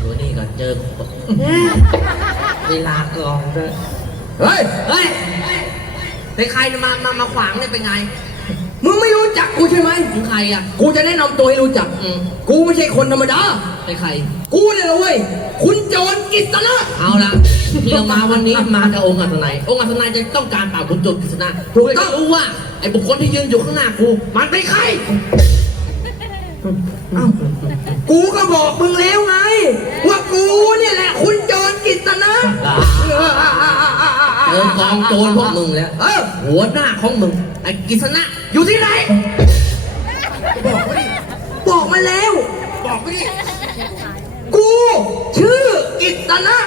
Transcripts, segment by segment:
ดูนี่ก่อนเจอเวลากลองด้วยเฮ้ย เฮ้ยเป็นใครมา มา มาขวางเนี่ยเป็นไง มึงไม่รู้จักกูใช่ไหมมึงใครอะ กูจะแนะนำตัวให้รู้จัก อืม กูไม่ใช่คนธรรมดา เป็นใคร กูเนี่ยนะเว้ย คุณโจรกิษณะเอาละเรามาวันนี้มาจากองค์อัศนัย องค์อัศนัยจะต้องการปราบคุณโจรกฤษณะถูกต้องรู้ว่าไอ้บุคคลที่ยืนอยู่ข้างหน้ากู มันเป็นใคร เอ้ากูก็บอกมึงแล้วไง ว่ากูเนี่ยแหละ คุณโจรกิษณะเจอกองโจรพวกมึงแล้ว เออหัวหน้าของมึงไอ้กฤษณะอยู่ที่ไหน บอกมาดิบอกมาแล้ว บอกไปดิกู ชื่อกิษณะ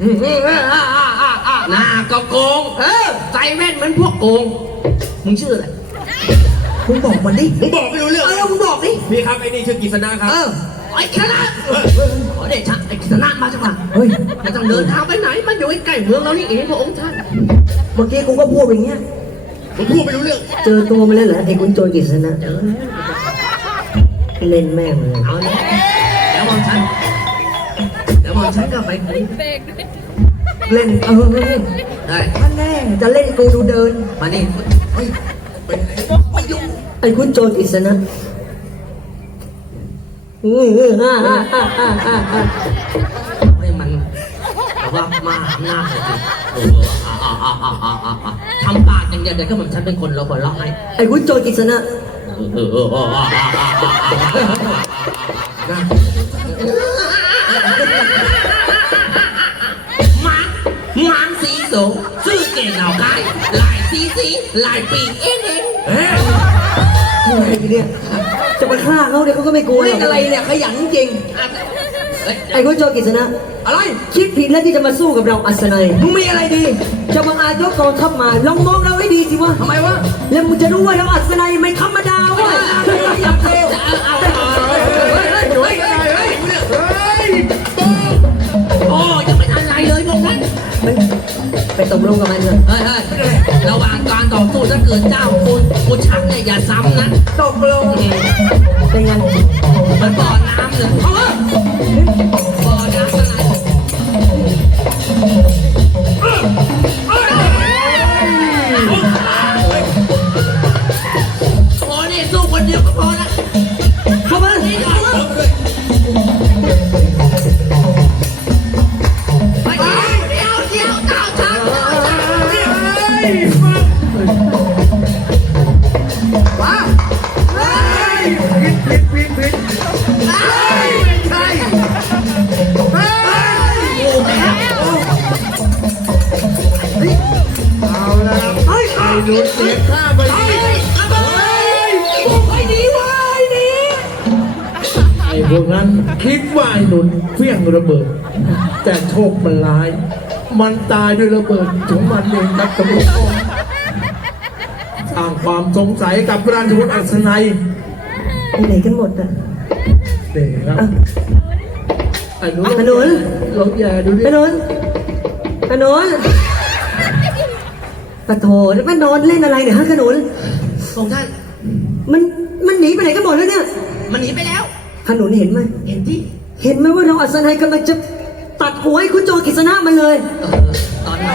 อืมอ่าอ่าอ่าอ่าอ่าหน้าก็โกงเออใส่แว่นเหมือนพวกโกง มึงชื่ออะไร มึงบอกมันดิผมบอกไม่รู้เรื่องเออมึงบอกดิพี่ครับไอ้นี่ชื่อกิษณะครับ เออ ไอ้คณะขอเดชะไอ้กฤษณะมาจังหวะเฮ้ย ไม่ต้องเดินทางไปไหนมาอยู่ใกล้ๆเมืองเรานี่เองพระองค์ท่าน เมื่อกี้กูก็พูดอย่างเงี้ยผมพูดไม่รู้เรื่อง เจอตัวมาแล้วเหรอไอ้คุณโจรกิษณะเจอเล่นแม่งเลยเอาเลยแล้วมองฉันแล้วมองฉันก็ไปเล่นเออได้ท่านแน่จะเล่นกูดูเดิน มานี่เฮ้ยเป็นไงไม่ยุ่งไอ้คุณโจรกิษณะอืออ่าอ่าอ่าอ่าอ่าอ่ให้มันแต่ว่ามาอำนาเลยสิโอ้อ่าอ่าอ่าอ่าอ่าอ่าอ่าทำปากอย่างเดียวเดี๋ยวก็เหมือนฉันเป็นคนเราหัวเราะให้ไอ้คุณโจรกิษณะเออเออเอออ่าอ่าอ่าอ่าอ่ามามาสีโสชื่อเก่งเอาได้ลายสีสีลายปีเองเอง อะไรเนี่ยจะมาฆ่าเขาเดี๋ยวเขาก็ไม่กลัวเล่นอะไรเนี่ยขยันจริงเฮ้ยไอ้คุณโจรกิษณะอะไร คิดผิดแล้วที่จะมาสู้กับเราอัศนัย มึงมีอะไรดีจะมาอาจยกกองทัพมาลองมองเราให้ดีสิวะทำไมวะแล้วมึงจะรู้ว่าเราอัศนัยไม่ธรรมดาเวะอยากเทจะเอาเอาเอาโอ้ยังไม่ทันไรเลยพวกนั้นไปตกลงกับมันเลยเฮ้ยเฮ้ยระหว่างการต่อสู้ถ้าเกิดเจ้าคุณกูชักเนี่ยอย่า ซ้ โดนเสียข้าไปเฮ้ยระเบิดไอ้ดีวะไอ้ดีไอ้พวกนั้นคิดว่าไอ้หนุนเฟี้ยงระเบิด แต่โชคมันร้าย มันตายด้วยระเบิดของมันเองครับตำรวจสร้างความสงสัยกับราชบุตรอัศนัยไปไหนกันหมดอะเด็กครับไอ้หนุนขนุนลองแย่ดูดิขนุนขนุน ปะโถแล้วมันนอนเล่นอะไรเนี่ยฮะขนุน พระองค์ท่าน มันมันหนีไปไหนกันหมดแล้วเนี่ยมันหนีไปแล้ว ขนุนเห็นไหมเห็นที่เห็นไหมว่าเราอัศนัยกำลังจะตัดหัวให้คุณโจรกิษณะมันเลยเออตอนไหน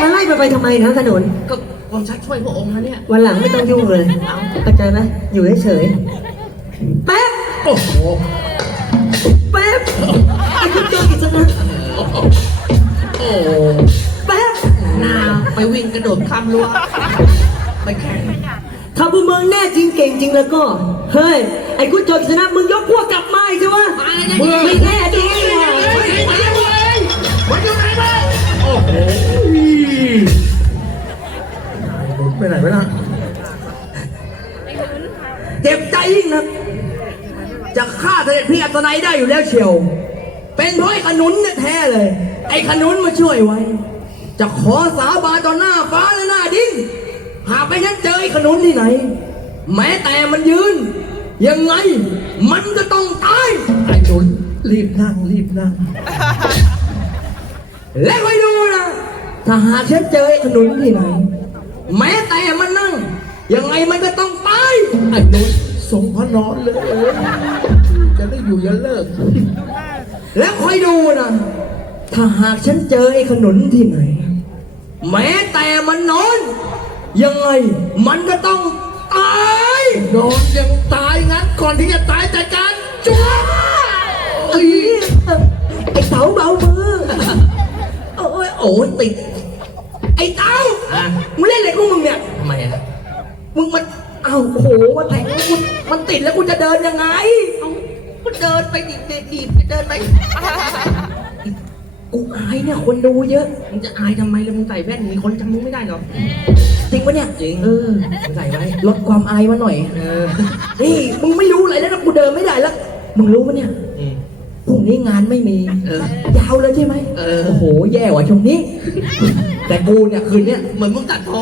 มาไล่มันไปทำไมนะขนุนก็ผมชักช่วยพระองค์นะเนี่ย วันหลังไม่ต้องยุ่งเลยเข้าใจไหมอยู่เฉยๆแป๊บโอ้โหแป๊บไอ้คุณโจรกิษณะ โอ้แป๊บนา ไปวิ่งกระโดดข้ามรั้วไปแข่งถ้าพวกมึงแน่จริงเก่งจริงแล้วก็ เฮ้ย ไอ้คุณโจรกิษณะมึงยกพวกกลับมาอีกใช่ไหมมาเลยเนี่ยมึงไม่แน่จริงเหรอมาเลยเว้ยมาอยู่ไหนบ้างโอ้โหหนุนไปไหนไปนะเจ็บใจยิ่งนะจะฆ่าเสด็จพี่อัศนัยได้อยู่แล้วเชียว เป็นเพราะไอ้ขนุนเนี่ยแท้เลย ไอ้ขนุนมาช่วยไว้ จะขอสาบานต่อหน้าฟ้าและหน้าดิน หากไม่งั้นเจอไอ้ขนุนที่ไหน แม้แต่มันยืน ยังไง มันก็ต้องตายไอ้หนุนรีบนั่งรีบนั่ง และคอยดูนะถ้าหากฉันเจอไอ้ขนุนที่ไหน แม้แต่มันนั่ง ยังไงมันก็ต้องตายไอ้หนุนสงพระนอนเลยจะได้อยู่ยันเลิก แล้วคอยดูนะ ถ้าหากฉันเจอไอ้ขนุนที่ไหน แม้แต่มันนอน ยังไงมันก็ต้องตายนอนยังตายงั้นก่อนที่จะตายจัดการจ้วไอ้ไอ้เต๋าเบามือโอ้ยโอ้ยติดไอ้เต๋าอะมึงเล่นอะไรของมึงเนี่ยทำไมอะมึงมันเอ้าโอ้โหมันแทงกูมันติดแล้วกูจะเดินยังไงเอาก็เดินไปดิบดิบเดินไป กูอายเนี่ยคนดูเยอะ มึงจะอายทำไมแล้วมึงใส่แว่นมีคนจำมึงไม่ได้หรอกจริงปะเนี่ย จริง เออมึงใส่ไว้ ลดความอายมาหน่อย เออ นี่มึงไม่รู้อะไรแล้วนะกูเดินไม่ได้แล้ว มึงรู้ปะเนี่ยอืม พรุ่งนี้งานไม่มีเออยาวเลยใช่ไหมเออ โอ้โห แย่ว่ะช่วงนี้ แต่กูเนี่ยคืนเนี้ย เหมือนมึงตัดคอ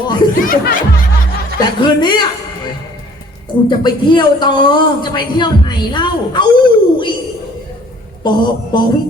แต่คืนนี้อะกูจะไปเที่ยวต่อ จะไปเที่ยวไหนเล่า เอ้าไอ้ปอปอวิ